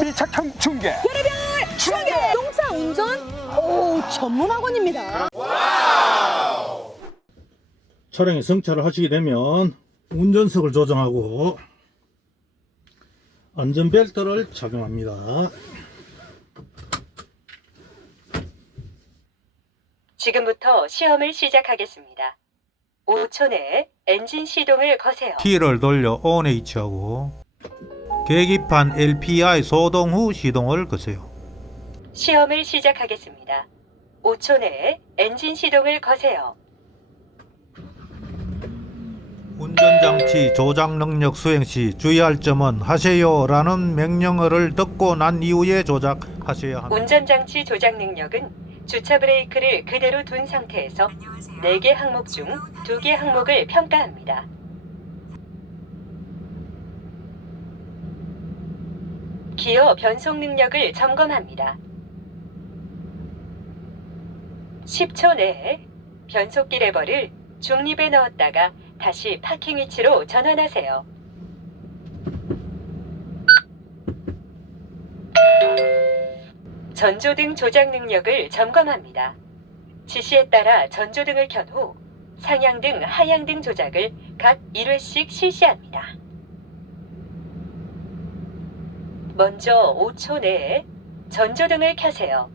미착형 중계 별의별 중계! 자동차 운전 오 전문 학원입니다. 차량에 승차를 하시게 되면 운전석을 조정하고 안전벨트를 착용합니다. 지금부터 시험을 시작하겠습니다. 5초 내에 엔진 시동을 거세요. 키를 돌려 ON에 위치하고 계기판 LPI 소동 후 시동을 거세요. 시험을 시작하겠습니다. 5초 내에 엔진 시동을 거세요. 운전장치 조작 능력 수행 시 주의할 점은 하세요라는 명령어를 듣고 난 이후에 조작하셔야 합니다. 운전장치 조작 능력은 주차 브레이크를 그대로 둔 상태에서 4개 항목 중 2개 항목을 평가합니다. 기어 변속 능력을 점검합니다. 10초 내에 변속기 레버를 중립에 넣었다가 다시 파킹 위치로 전환하세요. 전조등 조작 능력을 점검합니다. 지시에 따라 전조등을 켠 후 상향등, 하향등 조작을 각 1회씩 실시합니다. 먼저 5초 내에 전조등을 켜세요.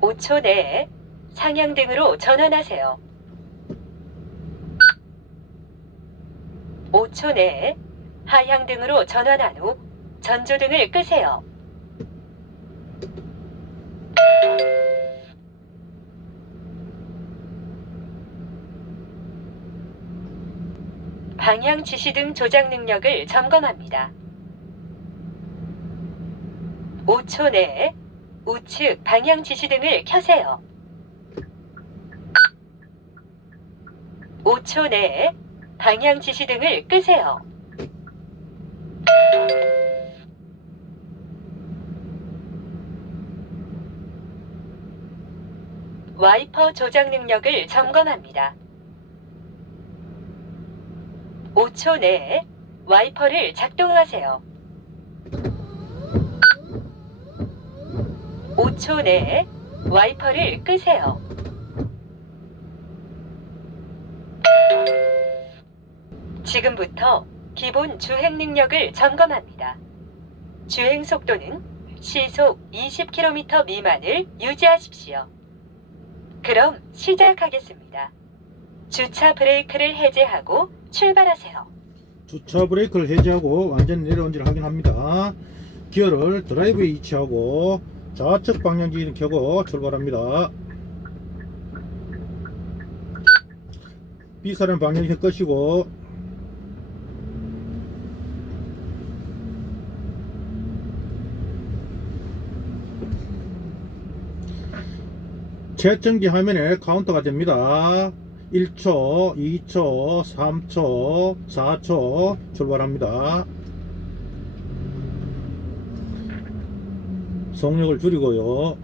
5초 내에 상향등으로 전환하세요. 5초 내에 하향등으로 전환한 후 전조등을 끄세요. 방향 지시 등 조작 능력을 점검합니다. 5초 내에 우측 방향 지시 등을 켜세요. 5초 내에 방향 지시 등을 끄세요. 와이퍼 조작 능력을 점검합니다. 5초 내에 와이퍼를 작동하세요. 5초 내에 와이퍼를 끄세요. 지금부터 기본 주행 능력을 점검합니다. 주행 속도는 시속 20km 미만을 유지하십시오. 그럼 시작하겠습니다. 주차 브레이크를 해제하고 출발하세요. 주차 브레이크를 해제하고 완전 내려온지를 확인합니다. 기어를 드라이브에 위치하고 좌측 방향지를 켜고 출발합니다. B사람 방향키 끄시고 채증기 화면에 카운터가 됩니다. 1초, 2초, 3초, 4초 출발합니다. 속력을 줄이고요.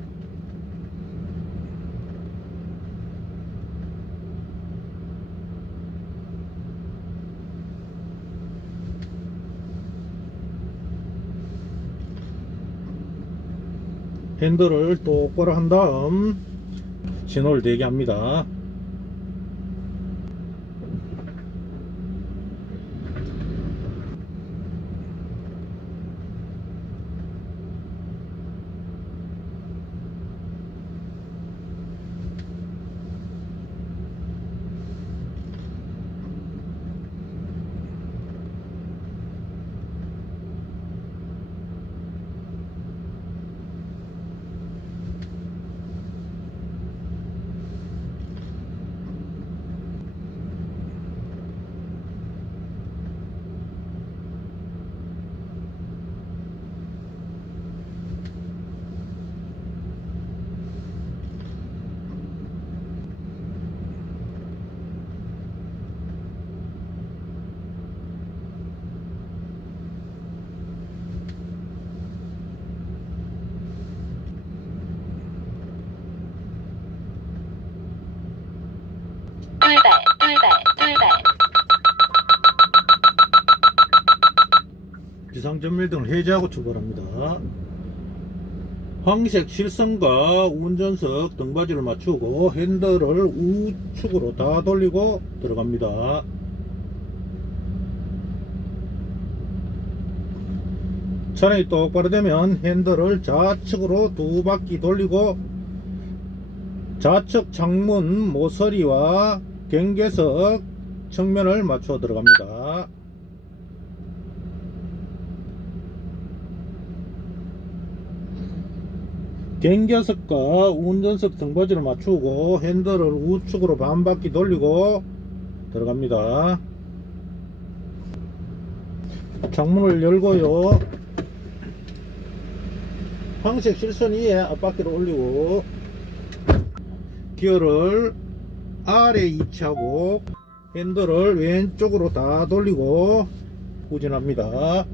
핸들을 똑바로 한 다음 신호를 대기합니다. 안전벨 등을 해제하고 출발합니다. 황색 실선과 운전석 등받이를 맞추고 핸들을 우측으로 다 돌리고 들어갑니다. 차량이 똑바로 되면 핸들을 좌측으로 두 바퀴 돌리고 좌측 창문 모서리와 경계석 측면을 맞춰 들어갑니다. 경계석과 운전석 등받이를 맞추고 핸들을 우측으로 반 바퀴 돌리고 들어갑니다. 창문을 열고요. 황색 실선 위에 앞바퀴를 올리고 기어를 아래 위치하고 핸들을 왼쪽으로 다 돌리고 후진합니다.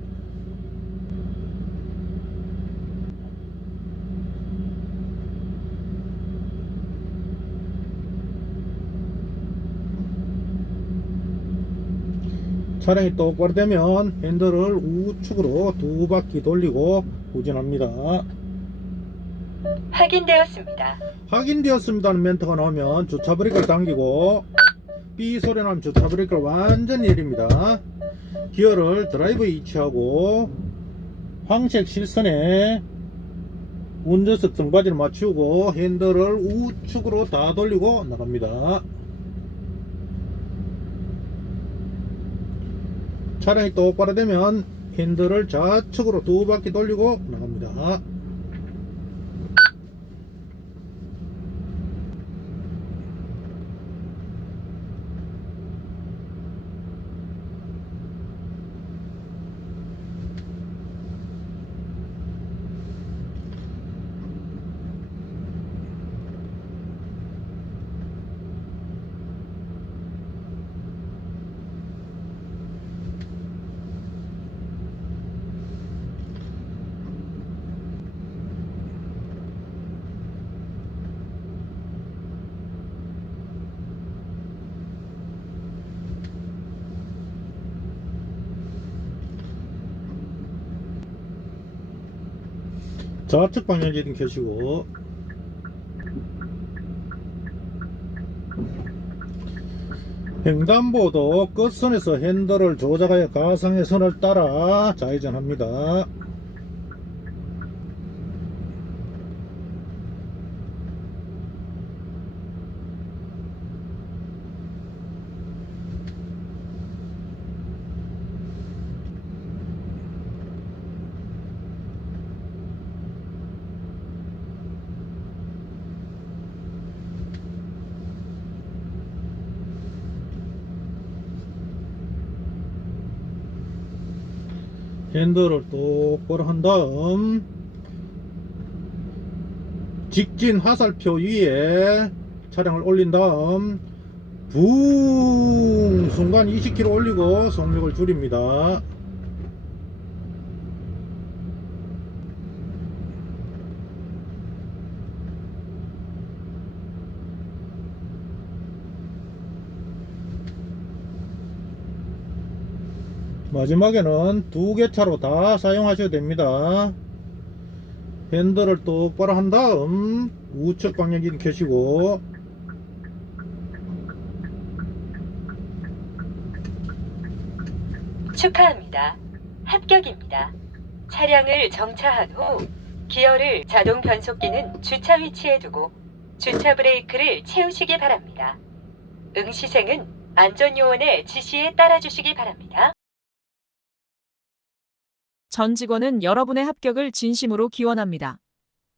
차량이 똑바로 되면 핸들을 우측으로 두 바퀴 돌리고 후진합니다. 확인되었습니다. 확인되었습니다는 멘트가 나오면 주차 브레이크를 당기고 삐 소리 나면 주차 브레이크를 완전히 내립니다. 기어를 드라이브 위치하고 황색 실선에 운전석 등받이를 맞추고 핸들을 우측으로 다 돌리고 나갑니다. 차량이 똑바로 되면 핸들을 좌측으로 두 바퀴 돌리고 나갑니다. 좌측 방향지등 켜시고 횡단보도 끝선에서 핸들을 조작하여 가상의 선을 따라 좌회전합니다. 핸들을 똑바로 한 다음 직진 화살표 위에 차량을 올린 다음 붕 순간 20km 올리고 속력을 줄입니다. 마지막에는 두 개 차로 다 사용하셔야 됩니다. 핸들을 똑바로 한 다음 우측 방향키를 켜시고 축하합니다. 합격입니다. 차량을 정차한 후 기어를 자동 변속기는 주차 위치에 두고 주차 브레이크를 채우시기 바랍니다. 응시생은 안전요원의 지시에 따라주시기 바랍니다. 전 직원은 여러분의 합격을 진심으로 기원합니다.